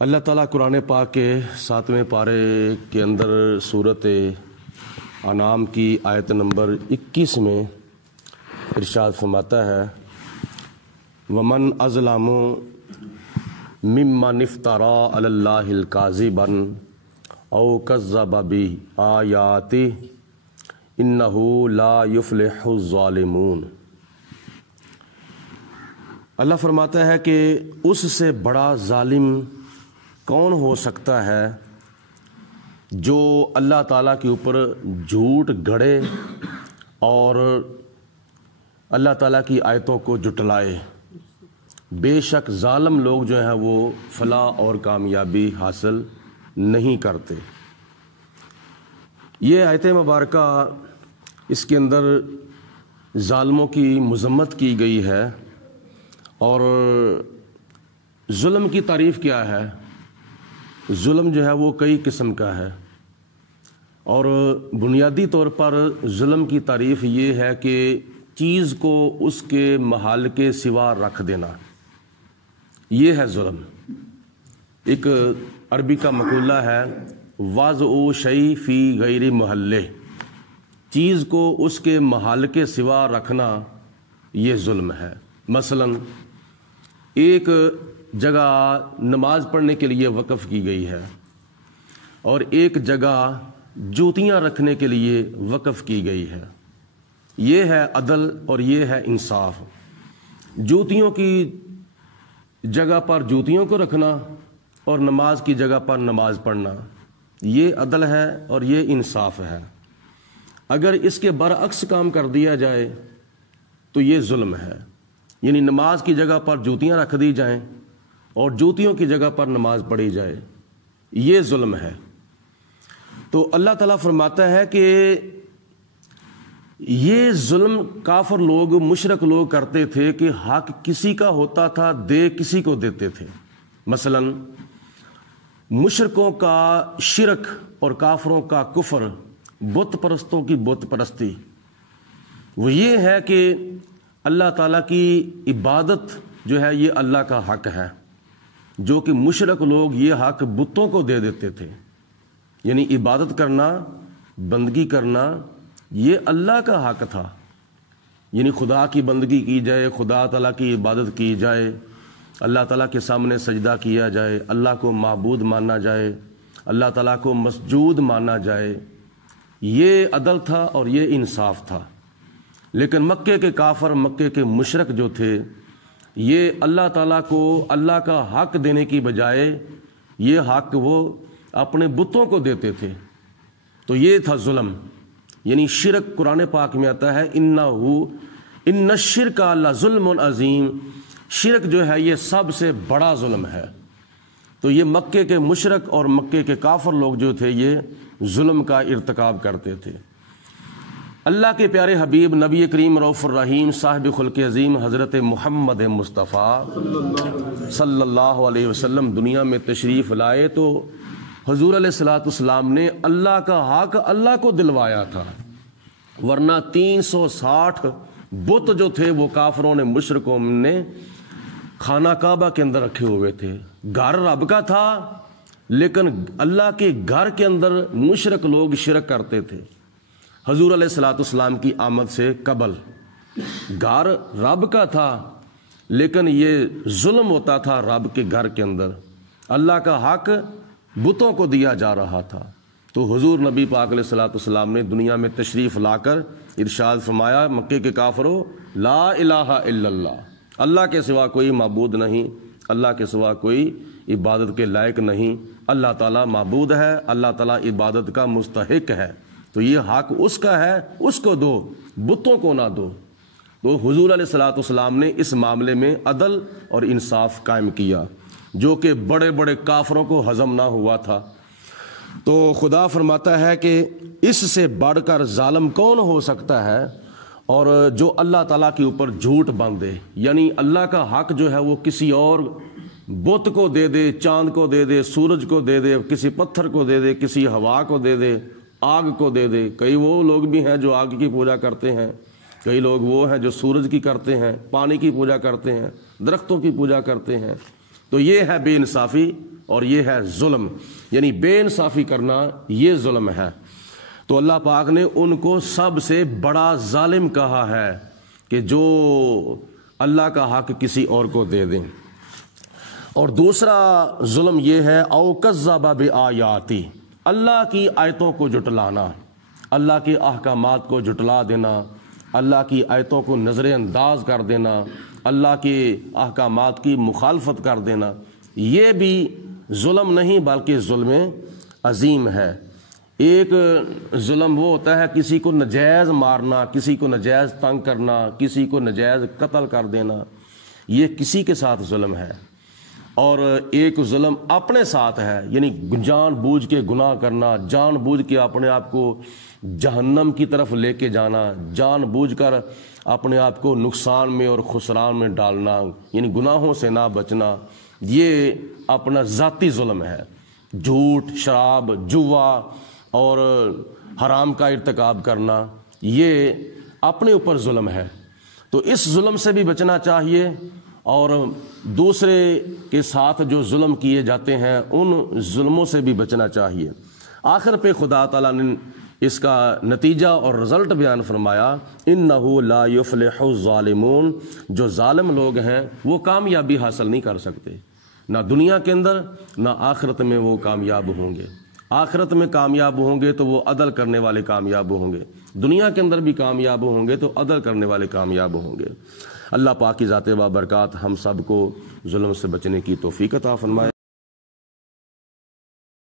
اللہ تعالیٰ قرآن پاک کے 7ویں پارے کے اندر سورۃ انعام کی آیت نمبر 21 میں ارشاد فرماتا ہے ومن اظلم ممن افترى علی اللہ الکاذبا او کذب بآیاتہ انہ لا یفلح الظالمون۔ اللہ فرماتا ہے کہ اس سے بڑا ظالم کون ہو سکتا ہے جو اللہ تعالیٰ کے اوپر جھوٹ گڑے اور اللہ تعالیٰ کی آیتوں کو جھٹلائے۔ بے شک ظالم لوگ جو ہیں وہ فلاح اور کامیابی حاصل نہیں کرتے۔ یہ آیت مبارکہ اس کے اندر ظالموں کی مذمت کی گئی ہے، اور ظلم کی تعریف کیا ہے؟ ظلم جو ہے وہ کئی قسم کا ہے، اور بنیادی طور پر ظلم کی تعریف یہ ہے کہ چیز کو اس کے محل کے سوا رکھ دینا، یہ ہے ظلم۔ ایک عربی کا مقولہ ہے وضع شیء فی غیر محلہ، چیز کو اس کے محل کے سوا رکھنا یہ ظلم ہے۔ مثلا ایک جگہ نماز پڑھنے کے لیے وقف کی گئی ہے اور ایک جگہ جوتیاں رکھنے کے لیے وقف کی گئی ہے، یہ ہے عدل اور یہ ہے انصاف۔ جوتیوں کی جگہ پر جوتیوں کو رکھنا اور نماز کی جگہ پر نماز پڑھنا، یہ عدل ہے اور یہ انصاف ہے۔ اگر اس کے برعکس کام کر دیا جائے تو یہ ظلم ہے، یعنی نماز کی جگہ پر جوتیاں رکھ دی جائیں اور جوتیوں کی جگہ پر نماز پڑھی جائے، یہ ظلم ہے۔ تو اللہ تعالیٰ فرماتا ہے کہ یہ ظلم کافر لوگ، مشرک لوگ کرتے تھے کہ حق کسی کا ہوتا تھا دے کسی کو دیتے تھے۔ مثلا مشرکوں کا شرک اور کافروں کا کفر، بت پرستوں کی بت پرستی، وہ یہ ہے کہ اللہ تعالیٰ کی عبادت جو ہے یہ اللہ کا حق ہے، جو کہ مشرک لوگ یہ حق بتوں کو دے دیتے تھے۔ یعنی عبادت کرنا، بندگی کرنا یہ اللہ کا حق تھا، یعنی خدا کی بندگی کی جائے، خدا تعالیٰ کی عبادت کی جائے، اللہ تعالیٰ کے سامنے سجدہ کیا جائے، اللہ کو معبود مانا جائے، اللہ تعالیٰ کو مسجود مانا جائے، یہ عدل تھا اور یہ انصاف تھا۔ لیکن مکے کے کافر، مکے کے مشرک جو تھے، یہ اللہ تعالیٰ کو اللہ کا حق دینے کی بجائے یہ حق وہ اپنے بتوں کو دیتے تھے، تو یہ تھا ظلم۔ یعنی شرک قرآن پاک میں آتا ہے ان الشرک لظلم عظیم، شرک جو ہے یہ سب سے بڑا ظلم ہے۔ تو یہ مکے کے مشرک اور مکے کے کافر لوگ جو تھے یہ ظلم کا ارتکاب کرتے تھے۔ اللہ کے پیارے حبیب نبی کریم رؤوف الرحیم صاحب خلق عظیم حضرت محمد مصطفیٰ صلی اللہ علیہ وسلم دنیا میں تشریف لائے تو حضور علیہ الصلوۃ والسلام نے اللہ کا حق اللہ کو دلوایا تھا، ورنہ 360 بت جو تھے وہ کافروں نے، مشرکوں نے خانہ کعبہ کے اندر رکھے ہوئے تھے۔ گھر رب کا تھا لیکن اللہ کے گھر کے اندر مشرک لوگ شرک کرتے تھے۔ حضور علیہ الصلوۃ والسلام کی آمد سے قبل گھر رب کا تھا لیکن یہ ظلم ہوتا تھا رب کے گھر کے اندر، اللہ کا حق بتوں کو دیا جا رہا تھا۔ تو حضور نبی پاک علیہ الصلوۃ والسلام نے دنیا میں تشریف لا کر ارشاد فرمایا مکے کے کافروں لا الہ الا اللہ، اللہ کے سوا کوئی معبود نہیں، اللہ کے سوا کوئی عبادت کے لائق نہیں، اللہ تعالیٰ معبود ہے، اللہ تعالیٰ عبادت کا مستحق ہے، تو یہ حق اس کا ہے، اس کو دو، بتوں کو نہ دو۔ تو حضور علیہ الصلوۃ والسلام نے اس معاملے میں عدل اور انصاف قائم کیا، جو کہ بڑے بڑے کافروں کو ہضم نہ ہوا تھا۔ تو خدا فرماتا ہے کہ اس سے بڑھ کر ظالم کون ہو سکتا ہے، اور جو اللہ تعالیٰ کے اوپر جھوٹ باندھے، یعنی اللہ کا حق جو ہے وہ کسی اور بت کو دے دے، چاند کو دے دے، سورج کو دے دے، کسی پتھر کو دے دے، کسی ہوا کو دے دے، آگ کو دے دے۔ کئی وہ لوگ بھی ہیں جو آگ کی پوجا کرتے ہیں، کئی لوگ وہ ہیں جو سورج کی کرتے ہیں، پانی کی پوجا کرتے ہیں، درختوں کی پوجا کرتے ہیں۔ تو یہ ہے بے انصافی اور یہ ہے ظلم، یعنی بے انصافی کرنا، یہ ظلم ہے۔ تو اللہ پاک نے ان کو سب سے بڑا ظالم کہا ہے کہ جو اللہ کا حق کسی اور کو دے دیں۔ اور دوسرا ظلم یہ ہے او کذب بآیاتی، اللہ کی آیتوں کو جھٹلانا، اللہ کے احکامات کو جھٹلا دینا، اللہ کی آیتوں کو نظر انداز کر دینا، اللہ کے احکامات کی مخالفت کر دینا، یہ بھی ظلم نہیں بلکہ ظلم عظیم ہے۔ ایک ظلم وہ ہوتا ہے کسی کو ناجائز مارنا، کسی کو ناجائز تنگ کرنا، کسی کو ناجائز قتل کر دینا، یہ کسی کے ساتھ ظلم ہے۔ اور ایک ظلم اپنے ساتھ ہے، یعنی جان بوجھ کے گناہ کرنا، جان بوجھ کے اپنے آپ کو جہنم کی طرف لے کے جانا، جان بوجھ کر اپنے آپ کو نقصان میں اور خسران میں ڈالنا، یعنی گناہوں سے نہ بچنا، یہ اپنا ذاتی ظلم ہے۔ جھوٹ، شراب، جوا اور حرام کا ارتکاب کرنا، یہ اپنے اوپر ظلم ہے۔ تو اس ظلم سے بھی بچنا چاہیے، اور دوسرے کے ساتھ جو ظلم کیے جاتے ہیں ان ظلموں سے بھی بچنا چاہیے۔ آخر پہ خدا تعالیٰ نے اس کا نتیجہ اور رزلٹ بیان فرمایا، اِنَّهُ لَا يُفْلِحُ الظَّالِمُونَ، جو ظالم لوگ ہیں وہ کامیابی حاصل نہیں کر سکتے، نہ دنیا کے اندر نہ آخرت میں وہ کامیاب ہوں گے۔ آخرت میں کامیاب ہوں گے تو وہ عدل کرنے والے کامیاب ہوں گے، دنیا کے اندر بھی کامیاب ہوں گے تو عدل کرنے والے کامیاب ہوں گے۔ اللہ پاک کی ذات بابرکات ہم سب کو ظلم سے بچنے کی توفیق عطا فرمائے۔